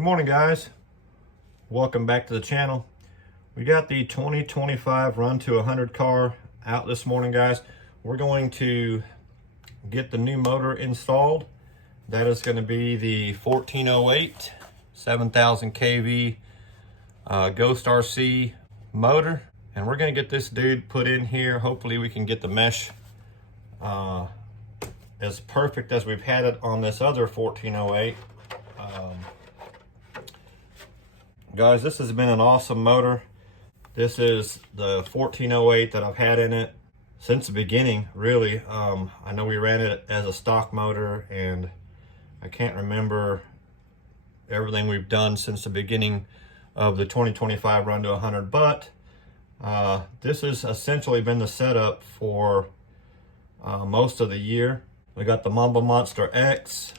Good morning, guys. Welcome back to the channel. We got the 2025 Run to 100 car out this morning, guys. We're going to get the new motor installed. That is going to be the 1408 7000 kV Ghost RC motor, and we're going to get this dude put in here. Hopefully we can get the mesh as perfect as we've had it on this other 1408. Guys, this has been an awesome motor. This is the 1408 that I've had in it since the beginning, really. I know we ran it as a stock motor, and I can't remember everything we've done since the beginning of the 2025 Run to 100, but this has essentially been the setup for most of the year. We got the Mamba Monster X,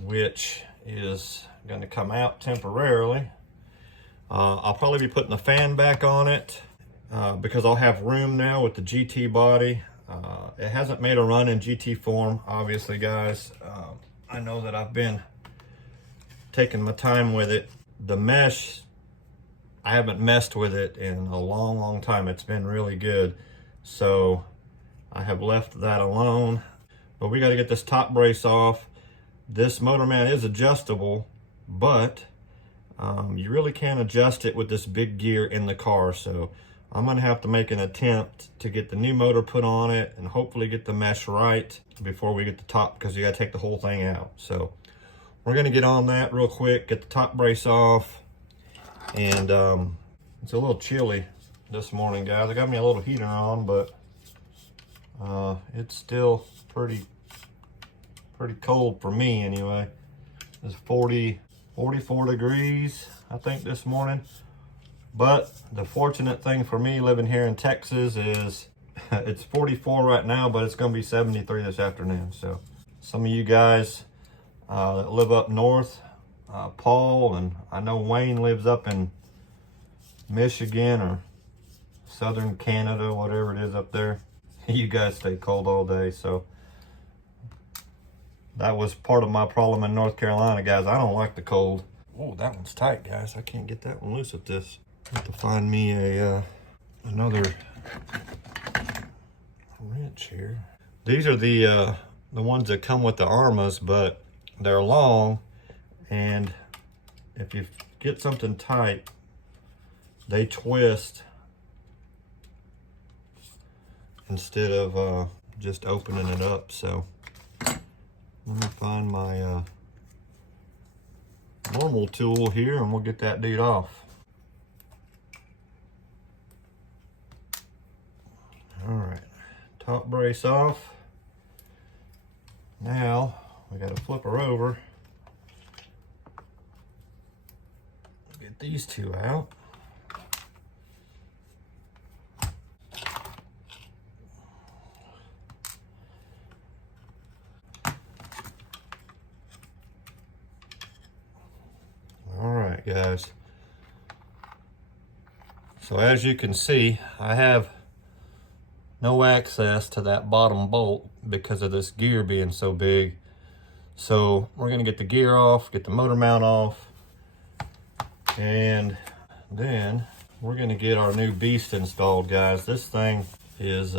which is going to come out temporarily. I'll probably be putting the fan back on it because I'll have room now with the GT body. It hasn't made a run in GT form, obviously, guys. I know that I've been taking my time with it. The mesh, I haven't messed with it in a long time. It's been really good, so I have left that alone. But we got to get this top brace off. This motor, man, is adjustable, but you really can't adjust it with this big gear in the car. So I'm going to have to make an attempt to get the new motor put on it and hopefully get the mesh right before we get the top, because you got to take the whole thing out. So we're going to get on that real quick, get the top brace off. And it's a little chilly this morning, guys. I got me a little heater on, but it's still pretty cold for me anyway. It's 44 degrees, I think, this morning. But the fortunate thing for me living here in Texas is it's 44 right now, but it's going to be 73 this afternoon. So some of you guys that live up north, Paul, and I know Wayne lives up in Michigan or southern Canada, whatever it is up there. You guys stay cold all day, so that was part of my problem in North Carolina, guys. I don't like the cold. Oh, that one's tight, guys. I can't get that one loose with this. I have to find me a another wrench here. These are the ones that come with the Armas, but they're long, and if you get something tight, they twist instead of just opening it up. So let me find my normal tool here and we'll get that dude off. All right, top brace off. Now we got to flip her over. Get these two out. Guys, so as you can see, I have no access to that bottom bolt because of this gear being so big. So we're going to get the gear off, get the motor mount off, and then we're going to get our new beast installed, guys. This thing is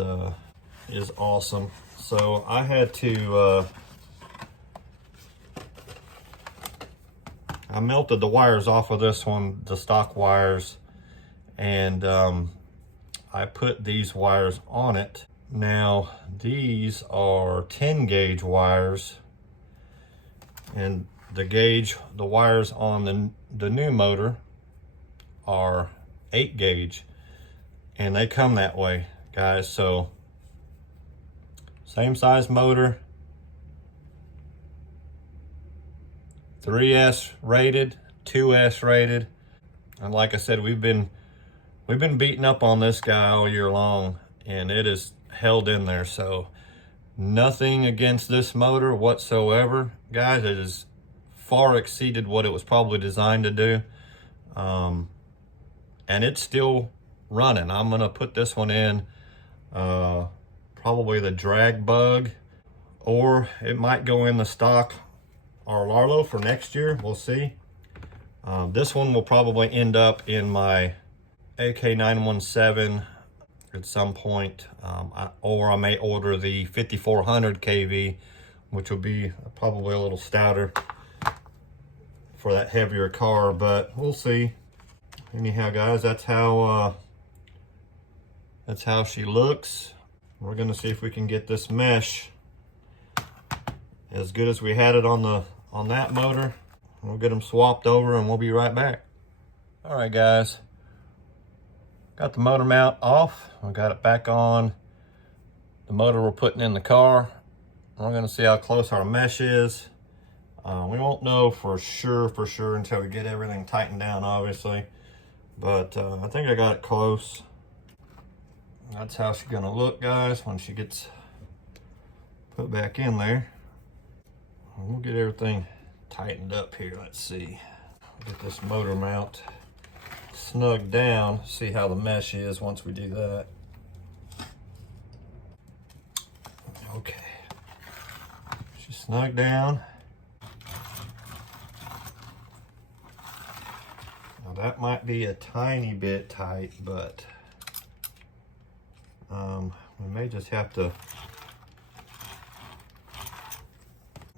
awesome. So I had to I melted the wires off of this one, the stock wires, and I put these wires on it. Now, these are 10 gauge wires, and the wires on the new motor are 8 gauge, and they come that way, guys. So same size motor, 3S rated, 2S rated, and like I said, we've been beating up on this guy all year long, and it is held in there. So nothing against this motor whatsoever, guys. It has far exceeded what it was probably designed to do, and it's still running. I'm gonna put this one in probably the drag bug, or it might go in the stock or Larlo for next year. We'll see. This one will probably end up in my AK-917 at some point, or I may order the 5400 kV, which will be probably a little stouter for that heavier car, but we'll see. Anyhow, guys, that's how she looks. We're gonna see if we can get this mesh as good as we had it on that motor. We'll get them swapped over and we'll be right back. All right, guys, got the motor mount off. I got it back on the motor we're putting in the car. We're gonna see how close our mesh is. We won't know for sure until we get everything tightened down, obviously. But I think I got it close. That's how she's gonna look, guys, when she gets put back in there. We'll get everything tightened up here. Let's see. Get this motor mount snugged down. See how the mesh is once we do that. Okay. She's snugged down. Now that might be a tiny bit tight, but we may just have to.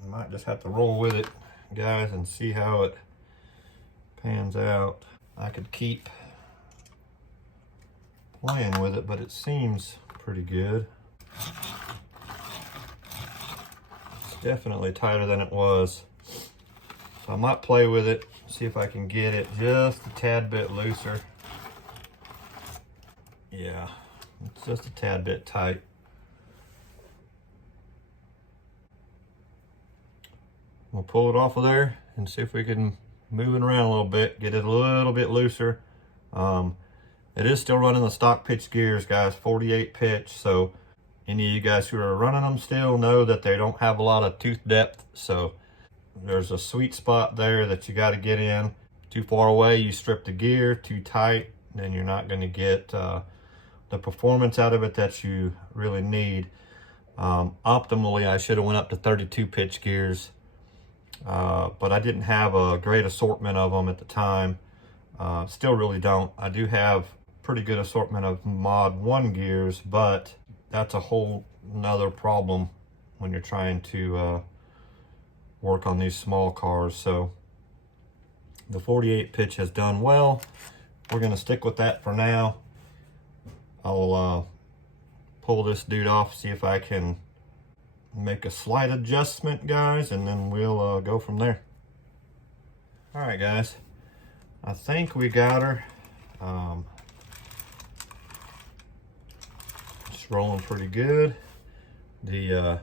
I might just have to roll with it, guys, and see how it pans out. I could keep playing with it, but it seems pretty good. It's definitely tighter than it was. So I might play with it, see if I can get it just a tad bit looser. Yeah, it's just a tad bit tight. We'll pull it off of there and see if we can move it around a little bit, get it a little bit looser. It is still running the stock pitch gears, guys, 48 pitch. So any of you guys who are running them still know that they don't have a lot of tooth depth. So there's a sweet spot there that you got to get in. Too far away, you strip the gear. Too tight, then you're not going to get the performance out of it that you really need. Optimally, I should have went up to 32 pitch gears. But I didn't have a great assortment of them at the time. Still really don't. I do have pretty good assortment of Mod 1 gears, but that's a whole nother problem when you're trying to work on these small cars. So the 48 pitch has done well. We're going to stick with that for now. I'll pull this dude off, see if I can make a slight adjustment, guys, and then we'll go from there. All right, guys, I think we got her. It's rolling pretty good. The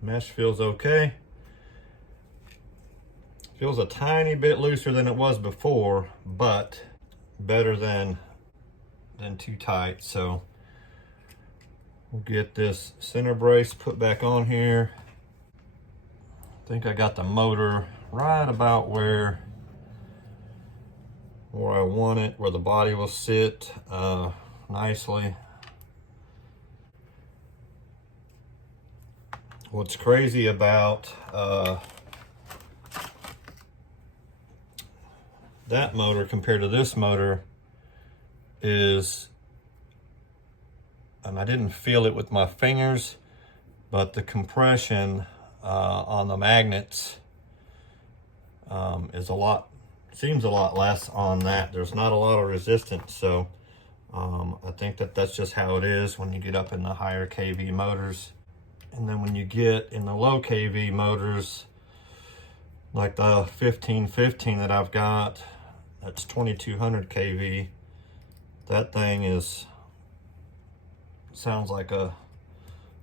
mesh feels okay. Feels a tiny bit looser than it was before, but better than too tight. So we'll get this center brace put back on here. I think I got the motor right about where I want it, where the body will sit nicely. What's crazy about that motor compared to this motor is, and I didn't feel it with my fingers, but the compression on the magnets seems a lot less on that. There's not a lot of resistance, so I think that's just how it is when you get up in the higher kV motors. And then when you get in the low kV motors, like the 1515 that I've got, that's 2200 kV. That thing sounds like a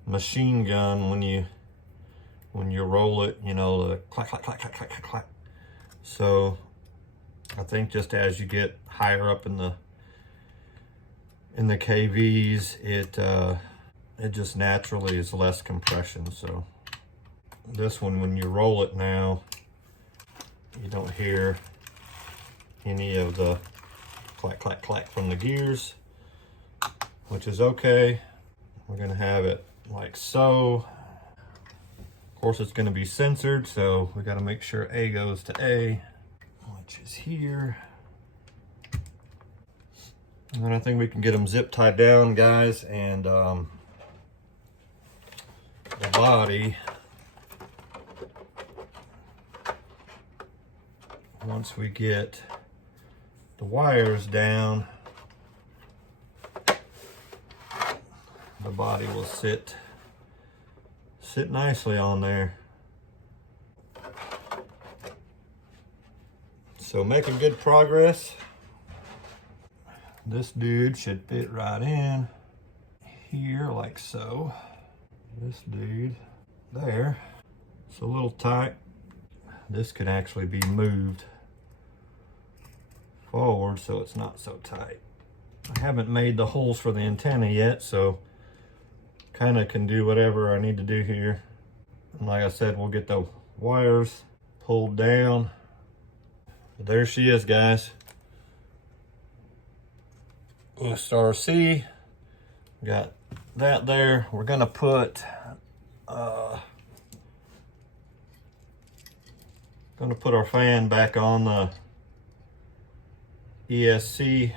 machine gun when you roll it, you know, the clack, clack, clack, clack, clack, clack, clack. So I think just as you get higher up in the KVs, it just naturally is less compression. So this one, when you roll it now, you don't hear any of the clack, clack, clack from the gears, which is okay. We're gonna have it like so. Of course, it's gonna be censored, so we gotta make sure A goes to A, like which is here. And then I think we can get them zip tied down, guys, and the body, once we get the wires down, the body will sit nicely on there. So making good progress. This dude should fit right in here like so. This dude there, it's a little tight. This could actually be moved forward so it's not so tight. I haven't made the holes for the antenna yet, so kind of can do whatever I need to do here. And like I said, we'll get the wires pulled down. But there she is, guys. Star C, got that there. We're gonna put our fan back on the ESC,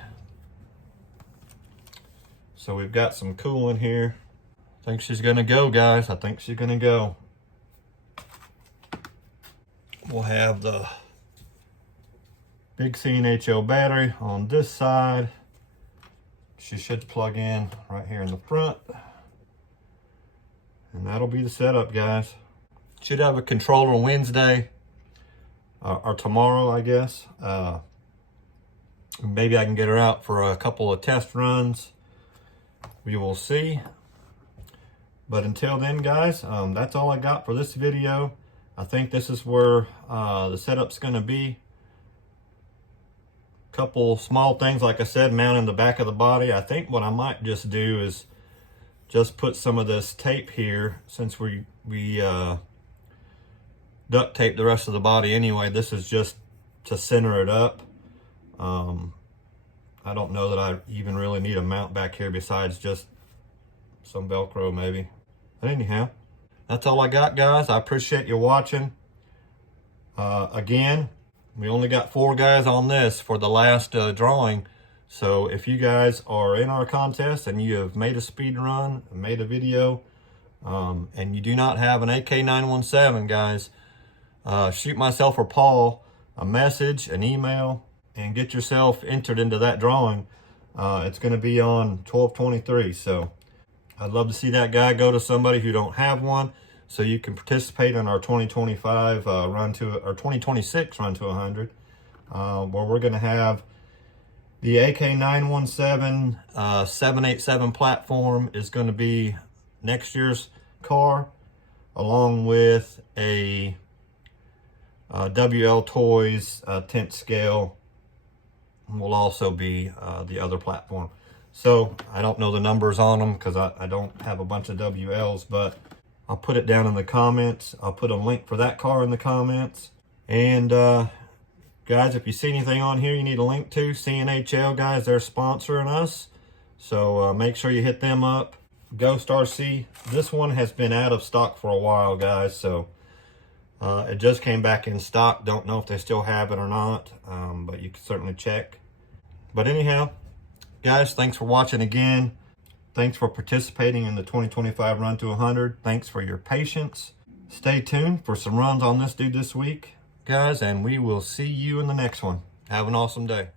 so we've got some coolant here. I think she's gonna go, guys. I think she's gonna go. We'll have the big CNHL battery on this side. She should plug in right here in the front. And that'll be the setup, guys. Should have a controller Wednesday or tomorrow, I guess. Maybe I can get her out for a couple of test runs. We will see. But until then, guys, that's all I got for this video. I think this is where the setup's gonna be. Couple small things, like I said, mounting the back of the body. I think what I might just do is just put some of this tape here, since we duct tape the rest of the body anyway. This is just to center it up. I don't know that I even really need a mount back here besides just some Velcro maybe. But anyhow, that's all I got, guys. I appreciate you watching. Again, we only got 4 guys on this for the last drawing. So if you guys are in our contest and you have made a speed run, made a video, and you do not have an AK-917, guys, shoot myself or Paul a message, an email, and get yourself entered into that drawing. It's going to be on 12/23. So I'd love to see that guy go to somebody who don't have one, so you can participate in our 2025 run to, or 2026 run to 100, where we're going to have the AK-917 787 platform is going to be next year's car, along with a WL Toys 10th scale will also be the other platform. So I don't know the numbers on them because I don't have a bunch of WLs, but I'll put it down in the comments. I'll put a link for that car in the comments. And guys, if you see anything on here you need a link to, CNHL, guys, they're sponsoring us. So make sure you hit them up. Ghost RC, this one has been out of stock for a while, guys. So it just came back in stock. Don't know if they still have it or not, but you can certainly check. But anyhow, guys, thanks for watching again. Thanks for participating in the 2025 Run to 100. Thanks for your patience. Stay tuned for some runs on this dude this week, guys, and we will see you in the next one. Have an awesome day.